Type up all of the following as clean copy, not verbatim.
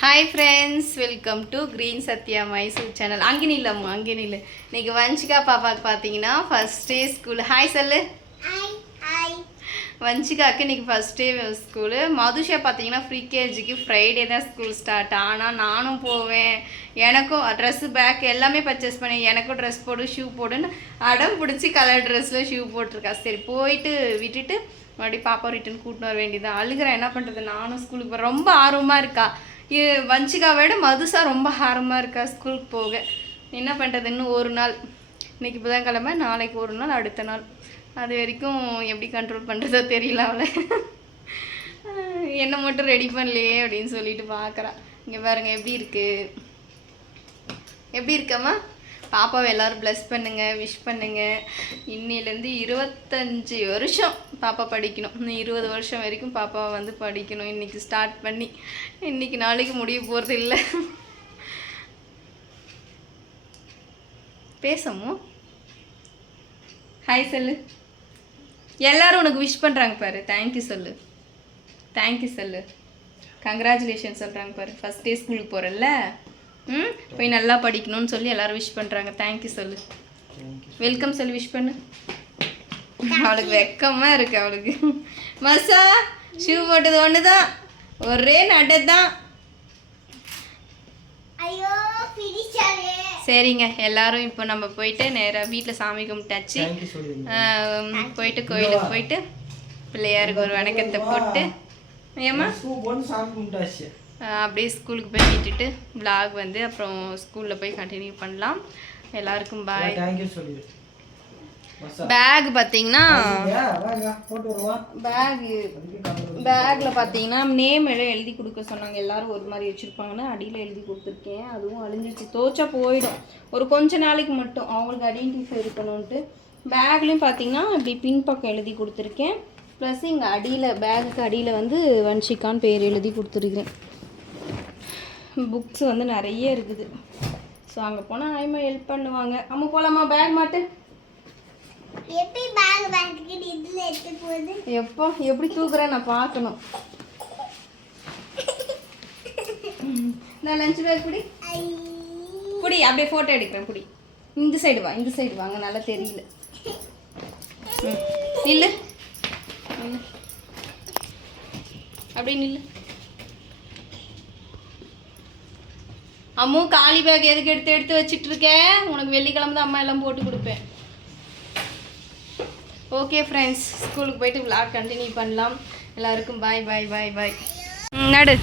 Hi friends, welcome to Green Satya Mysore channel. அங்கினிலம்மா அங்கினில இன்னைக்கு வஞ்சிகா பாப்பாக்கு பார்த்தீங்கன்னா ஃபர்ஸ்ட் டே ஸ்கூல். ஹாய் சொல்லு. ஹாய். வஞ்சிகாக்கு இன்னைக்கு ஃபர்ஸ்ட் டே ஸ்கூலு. மதுஷா பார்த்தீங்கன்னா ப்ரீ கேஜிக்கு ஃப்ரைடே தான் ஸ்கூல் ஸ்டார்ட். ஆனால் நானும் போவேன், எனக்கும் ட்ரெஸ்ஸு பேக் எல்லாமே பர்ச்சேஸ் பண்ணி எனக்கும் ட்ரெஸ் போடு ஷூ போடுன்னு அடம் பிடிச்சி கலர் ட்ரெஸ்ஸில் ஷூ போட்டிருக்கா. சரி போயிட்டு விட்டுட்டு மறுபடியும் பாப்பா ரிட்டன் கூட்டின்னு வர வேண்டியதான். அழுகிறேன், என்ன பண்ணுறது, நானும் ஸ்கூலுக்கு போகிறேன். ரொம்ப ஆர்வமாக இருக்கா. வஞ்சிகாவோட மதுசா ரொம்ப ஆர்வமாக இருக்கா ஸ்கூலுக்கு போக. என்ன பண்ணுறது, இன்னும் ஒரு நாள், இன்றைக்கி புதன்கிழமை, நாளைக்கு ஒரு நாள், அடுத்த நாள். அது வரைக்கும் எப்படி கண்ட்ரோல் பண்ணுறதோ தெரியல. அவளை என்ன மட்டும் ரெடி பண்ணலையே அப்படின்னு சொல்லிட்டு பார்க்குறா. இங்கே பாருங்க எப்படி இருக்குது, எப்படி இருக்கம்மா. பாப்பாவை எல்லோரும் ப்ளஸ் பண்ணுங்கள், விஷ் பண்ணுங்கள். இன்னிலேருந்து 25 வருஷம் பாப்பா படிக்கணும். இன்னும் 20 வருஷம் வரைக்கும் பாப்பாவை வந்து படிக்கணும். இன்றைக்கி ஸ்டார்ட் பண்ணி இன்றைக்கி நாளைக்கு முடிய போகிறது இல்லை. பேசமோ ஹாய் சொல்லு. எல்லோரும் உனக்கு விஷ் பண்ணுறாங்க பாரு. தேங்க்யூ சொல்லு, தேங்க்யூ சொல்லு, கங்க்ராச்சுலேஷன் சொல்கிறாங்க பாரு. ஃபஸ்ட் டே ஸ்கூலுக்கு போகிறல்ல, போய் நல்லா படிக்கணும்னு சொல்லி எல்லாரும் விஷ் பண்ணுறாங்க. தேங்க்யூ சொல்லு, வெல்கம் சொல்லி விஷ் பண்ணு. அவளுக்கு வெக்கமாக இருக்கு அவளுக்கு. மசா ஷூ போட்டது ஒன்று தான், ஒரே நட தான். சரிங்க, எல்லாரும் இப்போ நம்ம போயிட்டு நேராக வீட்டில் சாமி கும்பிட்டாச்சு. போயிட்டு கோயிலுக்கு போயிட்டு பிள்ளையாருக்கு ஒரு வணக்கத்தை போட்டு ஏமா அப்படியே ஸ்கூலுக்கு போய் விட்டுட்டு vlog வந்து அப்புறம் ஸ்கூலில் போய் கண்டினியூ பண்ணலாம். எல்லாருக்கும் பாய். பேக் பார்த்தீங்கன்னா பேக்கில் பார்த்தீங்கன்னா நேம் எல்லாம் எழுதி கொடுக்க சொன்னாங்க. எல்லோரும் ஒரு மாதிரி வச்சுருப்பாங்கன்னா அடியில் எழுதி கொடுத்துருக்கேன். அதுவும் அழிஞ்சிச்சு, தோச்சா போயிடும். ஒரு கொஞ்ச நாளைக்கு மட்டும் அவங்களுக்கு ஐடென்டிஃபை இருக்கணும்ன்ட்டு. பேக்லேயும் பார்த்தீங்கன்னா இப்படி பின்பக்கம் எழுதி கொடுத்துருக்கேன். ப்ளஸ் இங்கே அடியில் பேகுக்கு அடியில் வந்து வன்ஷிகான்னு பேர் எழுதி கொடுத்துருக்கேன். புக்ஸ் வந்து நிறைய இருக்குது. ஸோ அங்கே போனால் ஆயமா ஹெல்ப் பண்ணுவாங்க. அம்மா போகலாமா பேக் மாட்டு. எப்போ எப்படி தூக்குறேன் நான் பார்க்கணும். நான் லஞ்ச் பேக் குடி குடி, அப்படியே ஃபோட்டோ எடுக்கிறேன் குடி. இந்த சைடு வா, இந்த சைடு வாங்க, நல்லா தெரியல. நில்லு அப்படியே நில்லு. அம்மு காலி பேக் எதுக்கு எடுத்து எடுத்து வச்சிட்டு இருக்கேன்? உனக்கு வெள்ளிக்கிழமை தான் அம்மா எல்லாம் போட்டு கொடுப்பேன். ஓகே ஃப்ரெண்ட்ஸ், ஸ்கூலுக்கு போயிட்டு vlog கண்டினியூ பண்ணலாம். எல்லாருக்கும் பாய் பாய் பாய் பாய். நடு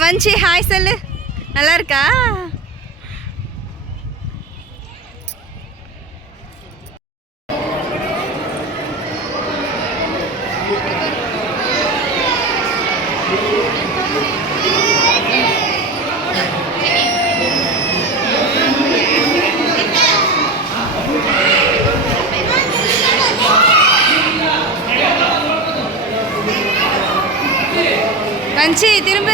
வஞ்சி ஹாய் சொல்லு. நல்லா இருக்கா? வஞ்சி திரும்ப.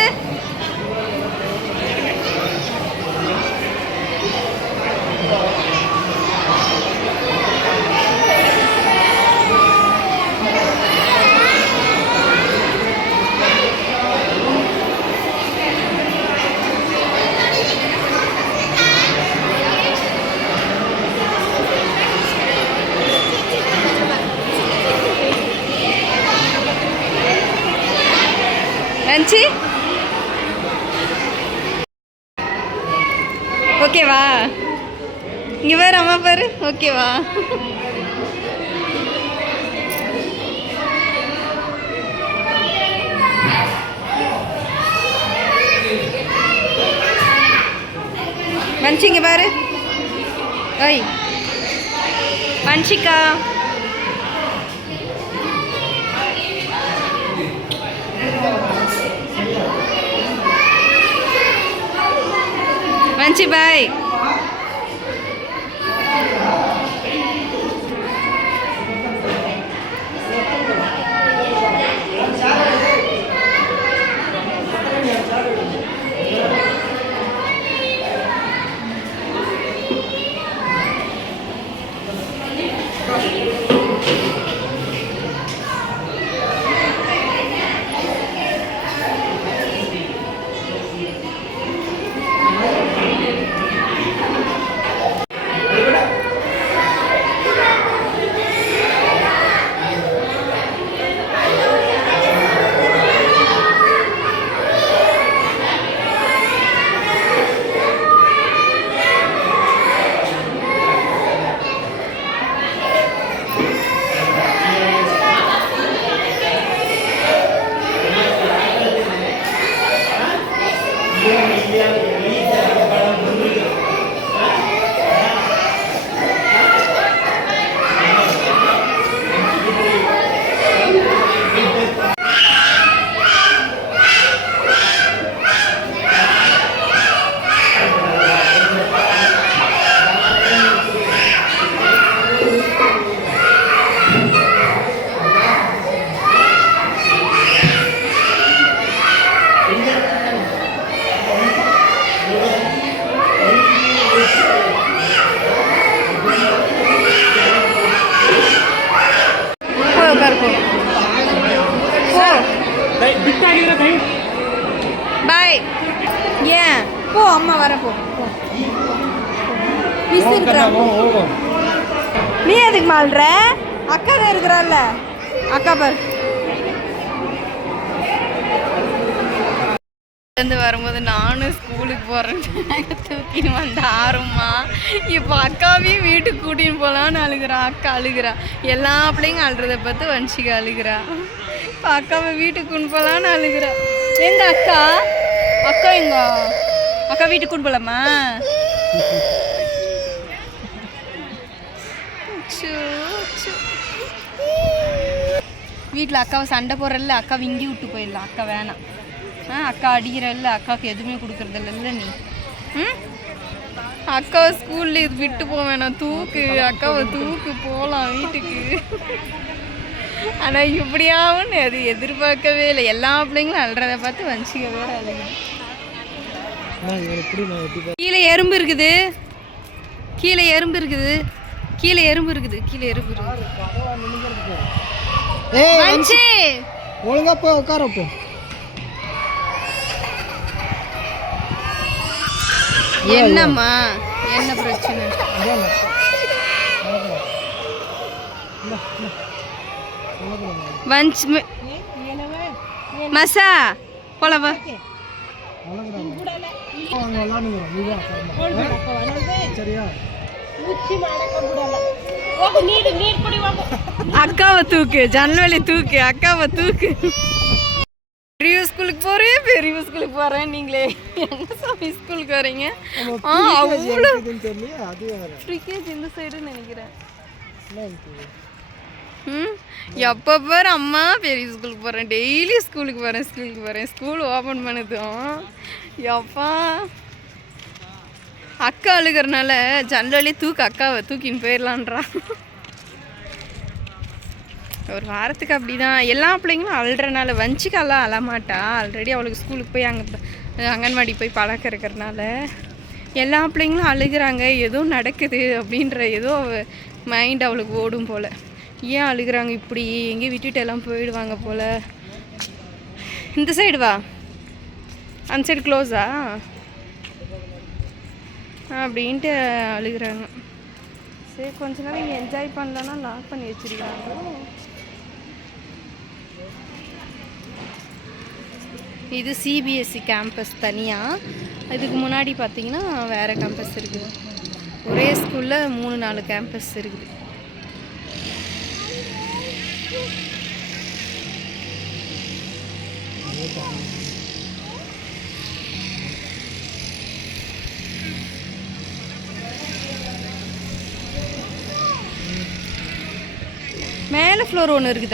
வஞ்சி ஓகேவா? இங்கே பாரு, அம்மா பாரு. ஓகேவா? வஞ்சி இங்கே பாரு. ஓய் வன்ஷிகா வஞ்சி பாய். பாய். ஏன் போ, அம்மா வர போ. நீ எதுக்கு மாள்ற? அக்கா தான் இருக்கிறாள்ல, அக்கா பாரு. வரும்போது நானும் ஸ்கூலுக்கு போகிறேன் தூக்கின்னு வந்து ஆறுமா. இப்போ அக்காவையும் வீட்டுக்கு கூட்டின்னு போகலான்னு அழுகிறா. அக்கா அழுகிறா. எல்லா பிள்ளைங்க அழுறதை பார்த்து வன்ஷிகா அழுகிறா. இப்போ அக்காவை வீட்டுக்கு கொண்டு போகலான்னு அழுகிறா. எங்க அக்கா? அக்கா எங்க? அக்கா வீட்டுக்கு கொண்டு போகலாமா? வீட்டில் அக்காவை சண்டை போடுறல்ல, அக்காவை இங்கே விட்டு போயிடலாம். அக்கா வேணாம். அக்கா அடிக்கிறல்ல, அக்காவுக்கு எதுவுமே கொடுக்குறதில்ல நீ. அக்காவை ஸ்கூல்ல இது விட்டு போவேணாம். தூக்கு அக்காவை, தூக்கு போகலாம் வீட்டுக்கு. ஆனால் இப்படியாவும் அது எதிர்பார்க்கவே இல்லை. எல்லா பிள்ளைங்களும் அழுறதை பார்த்து வஞ்சிக்கவே அழுகு. கீழே எறும்பு இருக்குது, கீழே எறும்பு இருக்குது, கீழே எறும்பு இருக்குது, கீழே எறும்பு இருக்குது. ஒழுங்கா போய் உட்காரப்போ. என்னம்மா, என்ன பிரச்சனை? வஞ்ச் மசா போலவா? அக்காவை தூக்கு, ஜன்னவெளி தூக்கு, அக்காவை தூக்கு. பெரிய ஸ்கூலுக்கு போறேன், பெரிய ஸ்கூலுக்கு போறேன். நீங்களே எங்க சாமி ஸ்கூலுக்கு வரீங்க? இந்த சைடு நினைக்கிறேன். எப்போ பாரு அம்மா பெரிய ஸ்கூலுக்கு போகிறேன், டெய்லி ஸ்கூலுக்கு போகிறேன். ஸ்கூல் ஓப்பன் பண்ணதும் எப்பா அக்கா அழுகிறனால ஜன்னலே தூக்கு, அக்காவை தூக்கின்னு போயிடலான்றா. ஒரு வாரத்துக்கு அப்படி தான். எல்லா பிள்ளைங்களும் அழுறனால வஞ்சிக்காலாம் அழமாட்டா. ஆல்ரெடி அவளுக்கு ஸ்கூலுக்கு போய் அங்கே அங்கன்வாடி போய் பழக்கம் இருக்கிறனால எல்லா பிள்ளைங்களும் அழுகிறாங்க. ஏதோ நடக்குது அப்படின்ற ஏதோ மைண்ட் அவளுக்கு ஓடும் போல். ஏன் அழுகிறாங்க இப்படி, எங்கேயும் விட்டுட்டு எல்லாம் போயிடுவாங்க போல். இந்த சைடு வா, அந்த சைடு க்ளோஸா அப்படின்ட்டு அழுகிறாங்க. சரி கொஞ்ச நேரம் இங்கே என்ஜாய் பண்ணலன்னா லாக் பண்ணி வச்சுருக்காங்க. இது சிபிஎஸ்சி கேம்பஸ் தனியாக. இதுக்கு முன்னாடி பார்த்தீங்கன்னா வேறு கேம்பஸ் இருக்குது. ஒரே ஸ்கூலில் 3-4 கேம்பஸ் இருக்குது. மேலே ஃப்ளோர் ஒன்று இருக்குதா?